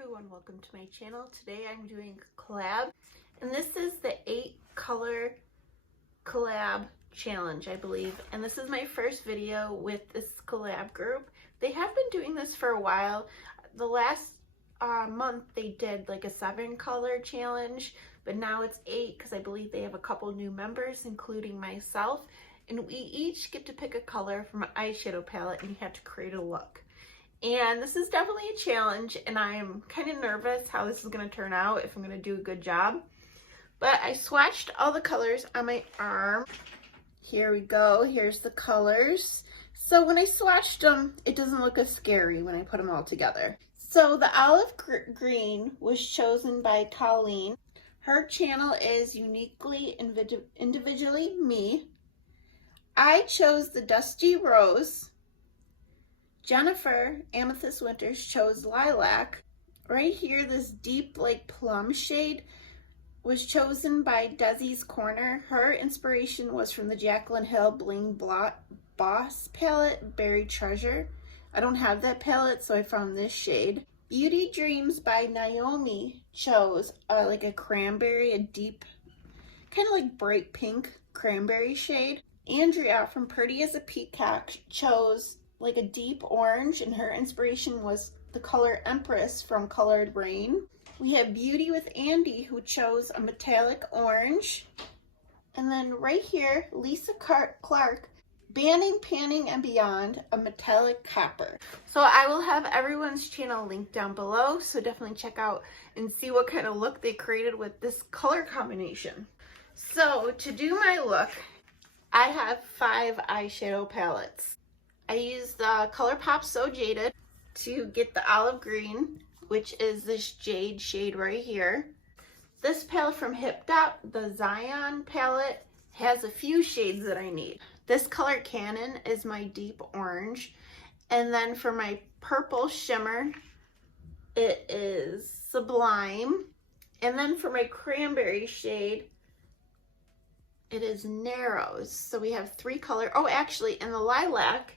everyone, welcome to my channel. Today I'm doing a collab, and this is the 8 color collab challenge, I believe, and this is my first video with this collab group. They have been doing this for a while. The last month they did like a 7 color challenge, but now it's 8 because I believe they have a couple new members, including myself, and we each get to pick a color from an eyeshadow palette and you have to create a look. And this is definitely a challenge, and I'm kind of nervous how this is going to turn out, if I'm going to do a good job. But I swatched all the colors on my arm. Here we go. Here's the colors. So when I swatched them, it doesn't look as scary when I put them all together. So the olive green was chosen by Colleen. Her channel is Uniquely Individually Me. I chose the Dusty Rose. Jennifer, Amethyst Winters, chose Lilac. Right here, this deep like plum shade was chosen by Dezi's Corner. Her inspiration was from the Jaclyn Hill Bling Boss palette, Buried Treasure. I don't have that palette, so I found this shade. Beauty Dreams by Naomi chose like a cranberry, a deep, kind of like bright pink cranberry shade. Andrea from Pretty as a Peacock chose like a deep orange, and her inspiration was the Color Empress from Colored Rain. We have Beauty with Andie, who chose a metallic orange. And then right here, Lisa Clark, Banning, Panning, and Beyond, a metallic copper. So I will have everyone's channel linked down below, so definitely check out and see what kind of look they created with this color combination. So to do my look, I have 5 eyeshadow palettes. I used the Colourpop So Jaded to get the olive green, which is this jade shade right here. This palette from Hipdot, the Zion palette, has a few shades that I need. This color Canon is my deep orange. And then for my purple shimmer, it is Sublime. And then for my cranberry shade, it is Narrows. So we have 3 colors. Oh, actually, in the lilac,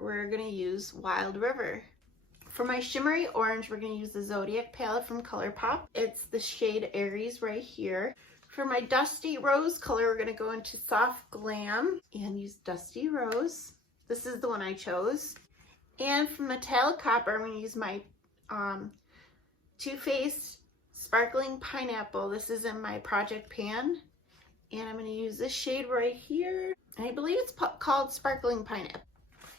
we're going to use Wild River. For my shimmery orange, we're going to use the Zodiac palette from Colourpop. It's the shade Aries right here. For my dusty rose color, we're going to go into Soft Glam and use Dusty Rose. This is the one I chose. And for metallic copper, I'm going to use my Too Faced Sparkling Pineapple. This is in my Project Pan. And I'm going to use this shade right here. I believe it's called Sparkling Pineapple.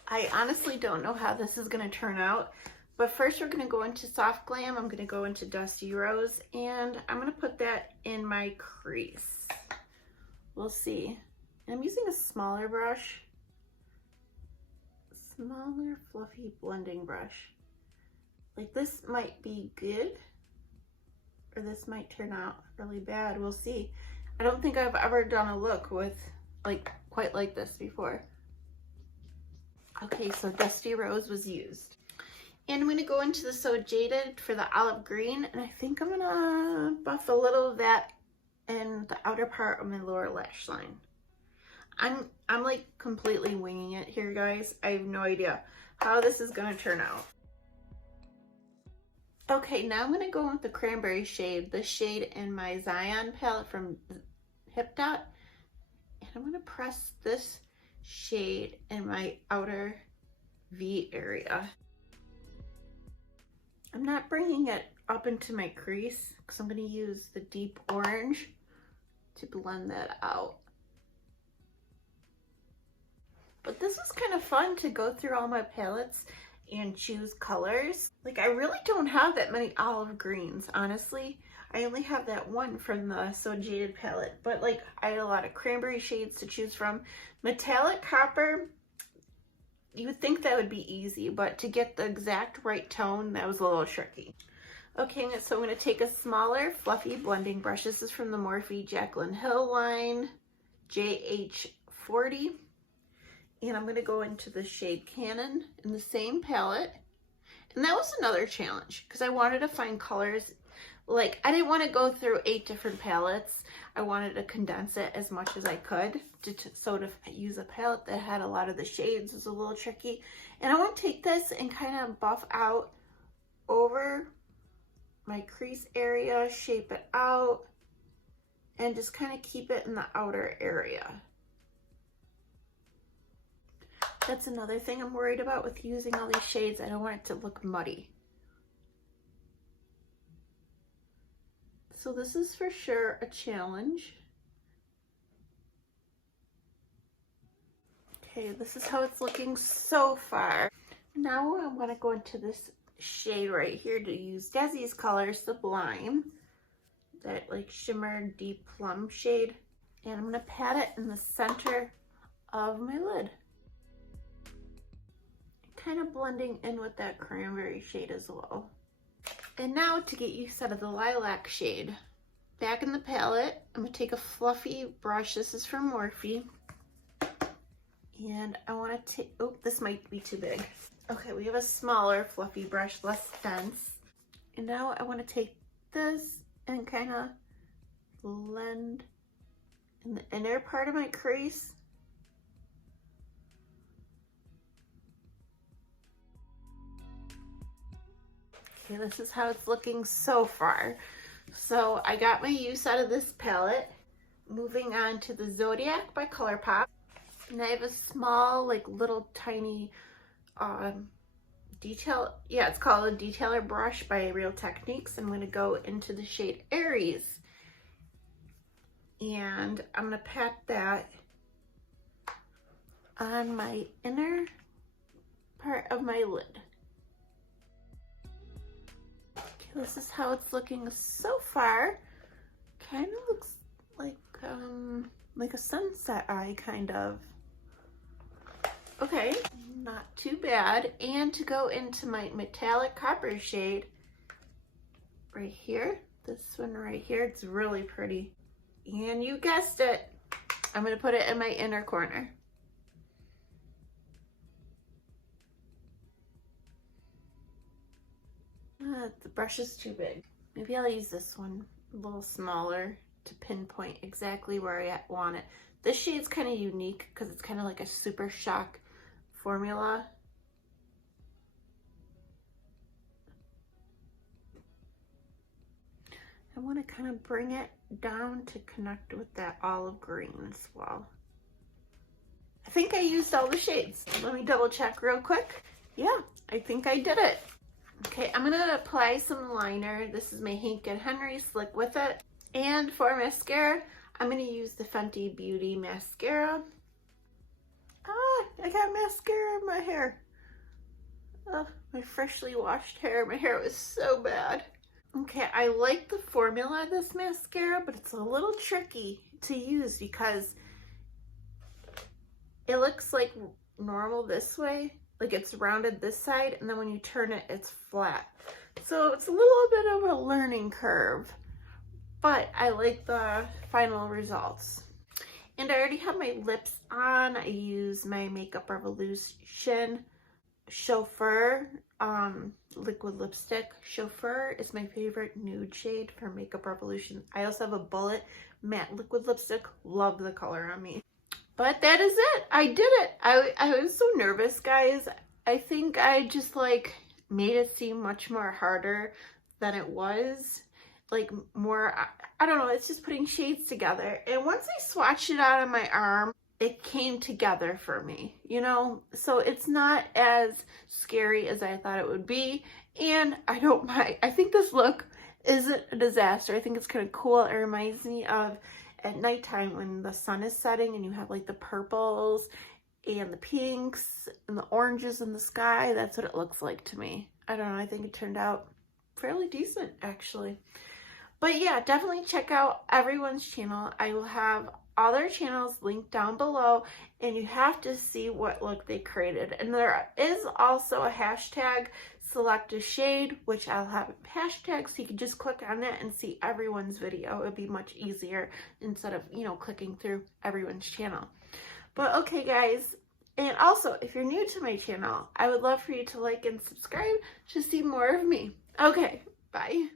I honestly don't know how this is going to turn out, but first we're going to go into Soft Glam. I'm going to go into Dusty Rose, and I'm going to put that in my crease. We'll see. I'm using a smaller brush, smaller fluffy blending brush. Like this might be good, or this might turn out really bad. We'll see. I don't think I've ever done a look with like quite like this before. Okay, so Dusty Rose was used. And I'm going to go into the So Jaded for the olive green, and I think I'm going to buff a little of that in the outer part of my lower lash line. I'm like completely winging it here, guys. I have no idea how this is going to turn out. Okay, now I'm going to go with the cranberry shade, the shade in my Zion palette from Hipdot, and I'm going to press this shade in my outer V area. I'm not bringing it up into my crease because I'm going to use the deep orange to blend that out. But this was kind of fun to go through all my palettes and choose colors. Like, I really don't have that many olive greens, honestly. I only have that one from the So Jaded palette, but like I had a lot of cranberry shades to choose from. Metallic copper, you would think that would be easy, but to get the exact right tone, that was a little tricky. Okay, so I'm going to take a smaller fluffy blending brush. This is from the Morphe Jaclyn Hill line, JH40. And I'm going to go into the shade Canon in the same palette. And that was another challenge because I wanted to find colors. Like, I didn't want to go through 8 different palettes. I wanted to condense it as much as I could. So to use a palette that had a lot of the shades was a little tricky. And I want to take this and kind of buff out over my crease area, shape it out, and just kind of keep it in the outer area. That's another thing I'm worried about with using all these shades. I don't want it to look muddy. So this is for sure a challenge. Okay, this is how it's looking so far. Now I'm gonna go into this shade right here to use Dezi's color, Sublime. That like shimmer deep plum shade. And I'm gonna pat it in the center of my lid. Kind of blending in with that cranberry shade as well. And now to get used out of the lilac shade. Back in the palette, I'm gonna take a fluffy brush. This is from Morphe. And I wanna take, oh, this might be too big. Okay, we have a smaller fluffy brush, less dense. And now I wanna take this and kind of blend in the inner part of my crease. Okay, this is how it's looking so far. So I got my use out of this palette. Moving on to the Zodiac by Colourpop. And I have a small, like little tiny it's called a detailer brush by Real Techniques. I'm gonna go into the shade Aries. And I'm gonna pat that on my inner part of my lid. Okay, this is how it's looking so far. Kind of looks like a sunset eye, kind of. Okay, not too bad. And to go into my metallic copper shade right here, this one right here, it's really pretty. And you guessed it, I'm gonna put it in my inner corner. The brush is too big. Maybe I'll use this one a little smaller to pinpoint exactly where I want it. This shade's kind of unique because it's kind of like a super shock formula. I want to kind of bring it down to connect with that olive green as well. I think I used all the shades. Let me double check real quick. Yeah, I think I did it. Okay, I'm gonna apply some liner. This is my Hank and Henry Slick With It. And for mascara, I'm gonna use the Fenty Beauty mascara. Ah, I got mascara in my hair. Oh, my freshly washed hair. My hair was so bad. Okay, I like the formula of this mascara, but it's a little tricky to use because it looks like normal this way. Like it's rounded this side, and then when you turn it, it's flat. So it's a little bit of a learning curve, but I like the final results. And I already have my lips on. I use my Makeup Revolution Chauffeur liquid lipstick. Chauffeur is my favorite nude shade for Makeup Revolution. I also have a Bullet matte liquid lipstick. Love the color on me. But that is it. I did it. I was so nervous, guys. I think I just like made it seem much more harder than it was. Like more, I don't know, it's just putting shades together. And once I swatched it out on my arm, it came together for me, you know? So it's not as scary as I thought it would be. And I don't mind. I think this look isn't a disaster. I think it's kind of cool. It reminds me of at nighttime when the sun is setting and you have like the purples and the pinks and the oranges in the sky. That's what it looks like to me. I don't know. I think it turned out fairly decent actually. But yeah, definitely check out everyone's channel. I will have all their channels linked down below, and you have to see what look they created. And there is also a hashtag select a shade, which I'll have a hashtag, so you can just click on it and see everyone's video. It would be much easier instead of, you know, clicking through everyone's channel. But okay, guys, and also if you're new to my channel, I would love for you to like and subscribe to see more of me. Okay, bye.